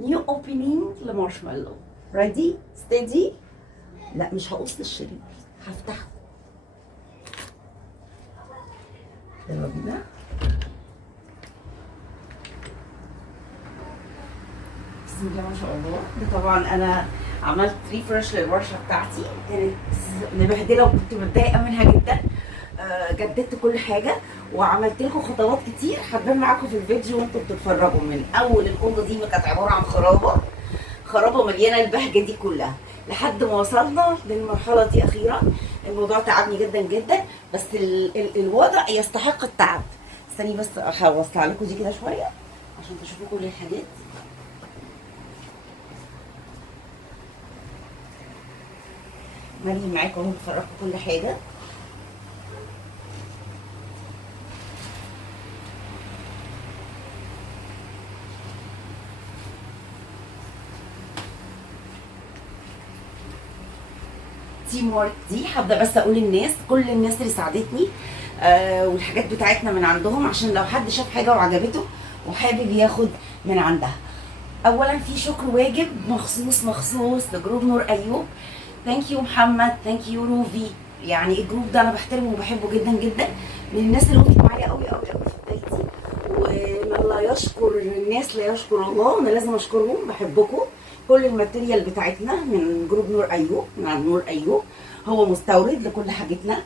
نيو اوبننج لمارشميلو. ريدي ستيدي. لا مش هقص الشريط، هفتحه. يلا بينا. بسم الله ما شاء الله. ده طبعا انا عملت ريفرش للورشه بتاعتي، كانت مبهدله وكنت متضايقه منها جدا. جددت كل حاجه وعملت لكم خطوات كتير هتبان معاكم في الفيديو وانتم بتتفرجوا. من اول الاوضه دي ما كانت عباره عن خرابه، خرابه مليانه البهجه دي كلها، لحد ما وصلنا للمرحله دي اخيرا. الموضوع تعبني جدا جدا، بس الوضع يستحق التعب. استني بس هوصل لكم دي كده شويه عشان تشوفوا كل الحاجات. مريم معاكم اهو بفرجكم كل حاجه. تيم وورك دي هبدا بس اقول للناس، كل الناس اللي ساعدتني والحاجات بتاعتنا من عندهم، عشان لو حد شاف حاجه وعجبته وحابب ياخد من عندها. اولا في شكر واجب مخصوص لجروب نور ايوب. ثانك يو محمد، ثانك يو روفي. يعني الجروب ده انا بحترمه وبحبه جدا جدا، من الناس اللي وقفت معايا قوي قوي قوي في بدايتي. ومن لا يشكر الناس لا يشكر الله، وانا لازم اشكرهم، بحبكم. كل الماتيريال بتاعتنا من جروب نور ايوب، من عند نور ايوب، هو مستورد لكل حاجتنا.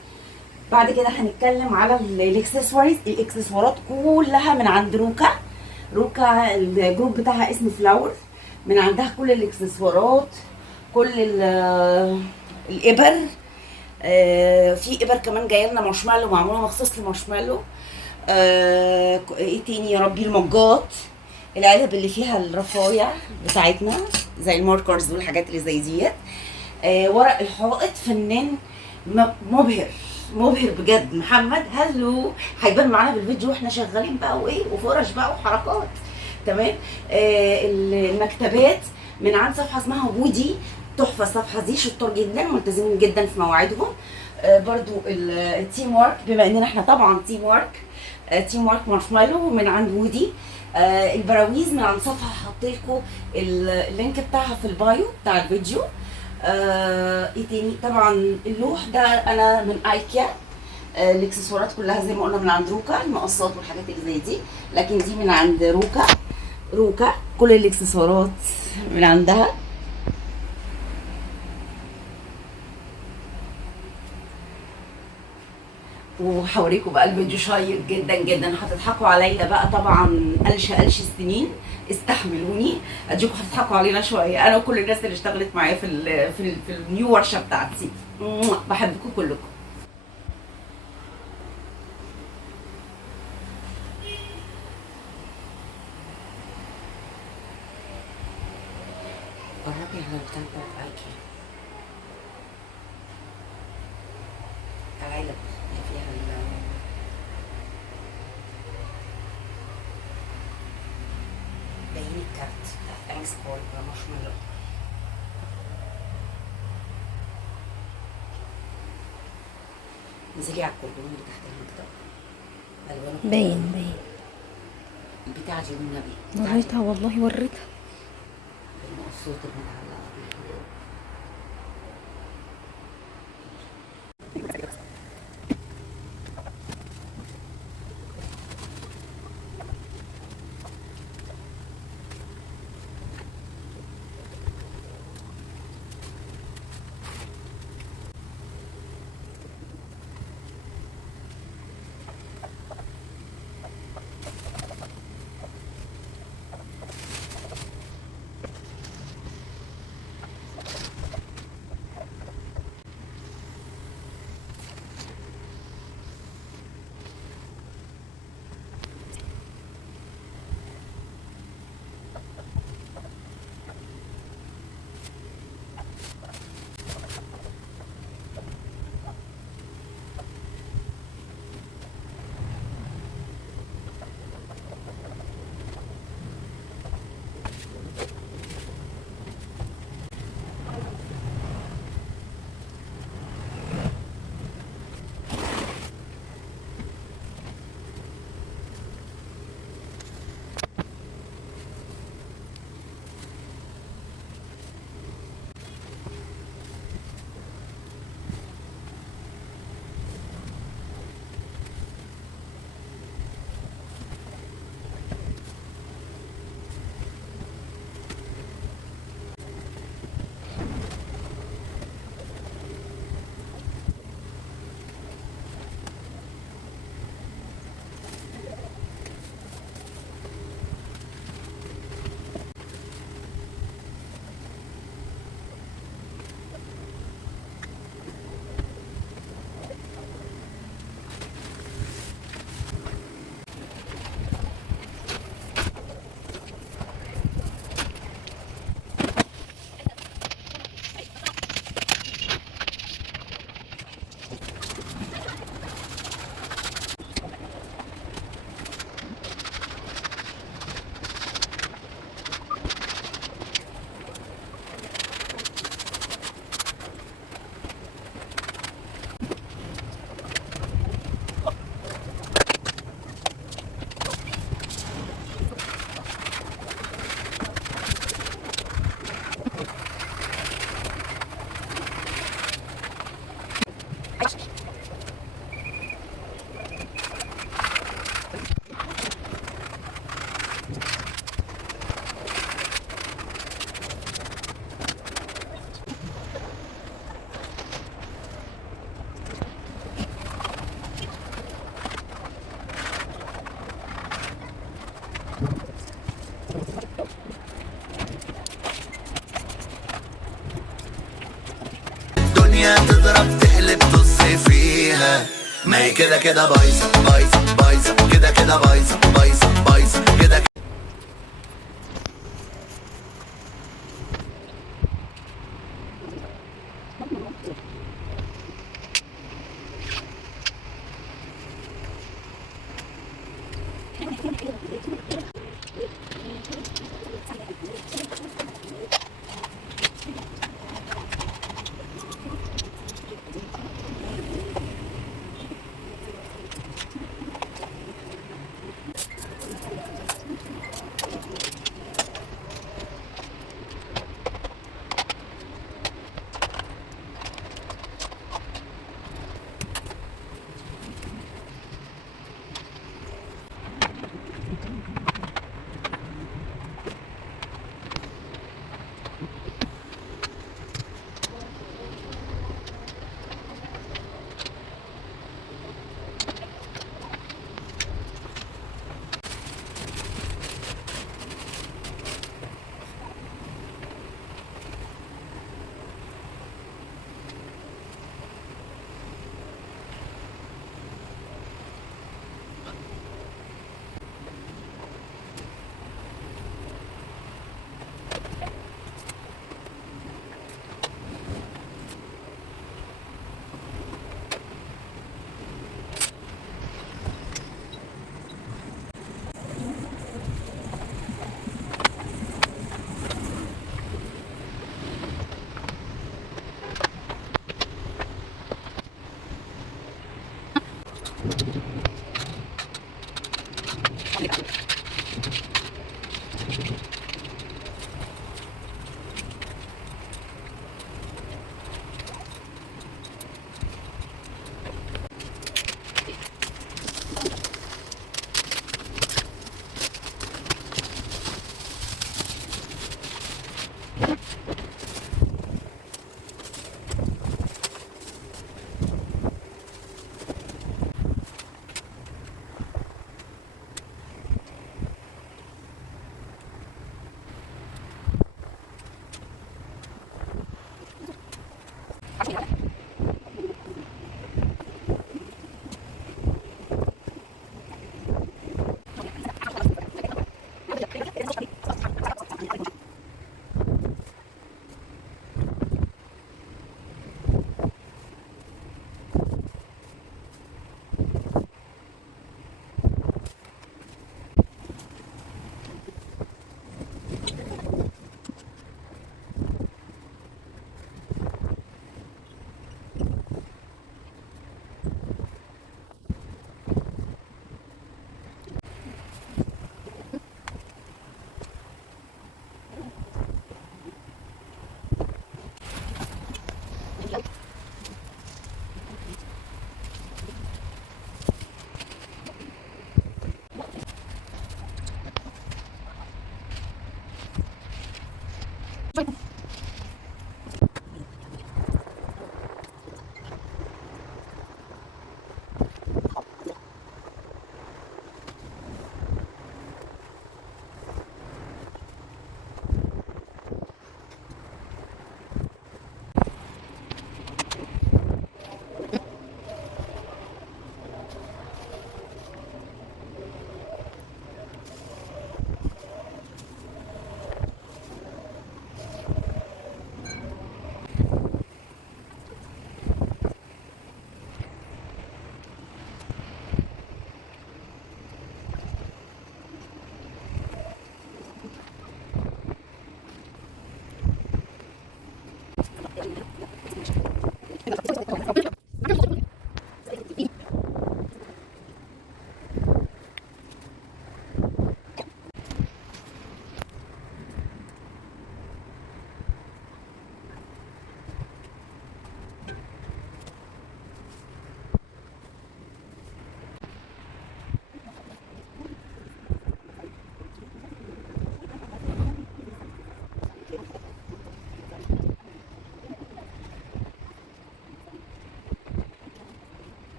بعد كده هنتكلم على الاكسسوارز. الاكسسوارات كلها من عند روكا. روكا الجروب بتاعها اسمه فلاور، من عندها كل الاكسسوارات، كل الابر. في ابر كمان جايه لنا مارشميلو، معموله مخصوص لمارشميلو. ايه تاني يا ربي؟ المجات، العلب اللي فيها الرفايع بتاعتنا زي الماركرز والحاجات اللي زي ديت. ورق الحائط فنان مبهر مبهر بجد. محمد هلو هيبان معانا في الفيديو واحنا شغالين بقى، وايه وفرش بقى وحركات. تمام. المكتبات من عند صفحه اسمها وودي، تحفه الصفحه دي، شطار جدا ملتزمين جدا في مواعيدهم. برضو التيم ورك، بما اننا احنا طبعا تيم ورك. تيم ورك مارشميلو من عند وودي. البراويز من عند صفحه هحط لكم اللينك بتاعها في البايو بتاع الفيديو. ايه تاني؟ طبعا اللوح ده انا من ايكيا. الاكسسوارات كلها زي ما قلنا من عند روكا، المقصات والحاجات اللي زي دي، لكن دي من عند روكا. روكا كل الاكسسوارات من عندها. وهوريكم بقى الفيديو شيق جدا جدا، هتضحكوا عليا بقى طبعا قلش السنين. استحملوني، اديكم هتضحكوا علينا شويه، انا وكل الناس اللي اشتغلت معايا في النيو ورشه بتاعتي. بحبكم كلكم. قربي على البتاع بتاعت ايكيا، العلب اللي فيها باين الكارت بتاع ثانكس فور مارشميلو. انزلي على الكرتون اللي تحت المكتب، الوانه باين البتاعه دي والنبي وريتها والله وريتها. الصوت المتعلق. ما هي كده كده بايظة بايظة بايظة كده كده بايظة بايظة بايظة كده.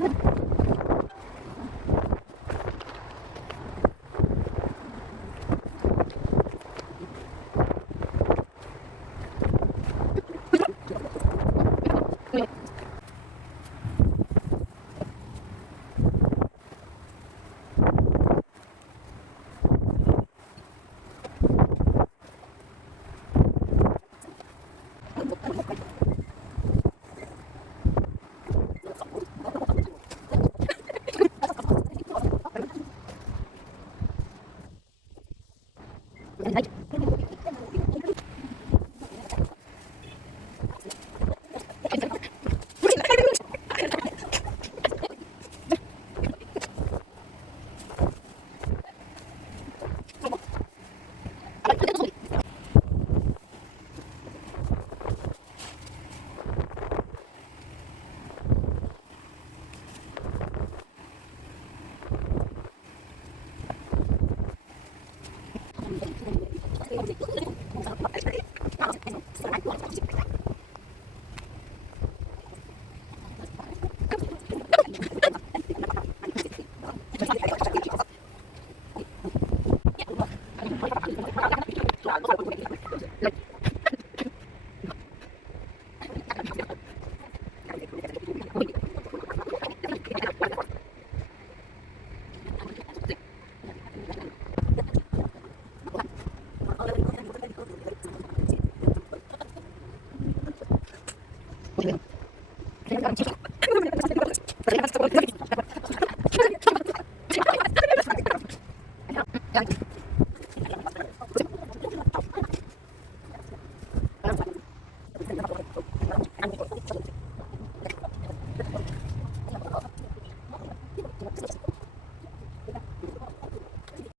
Thank you.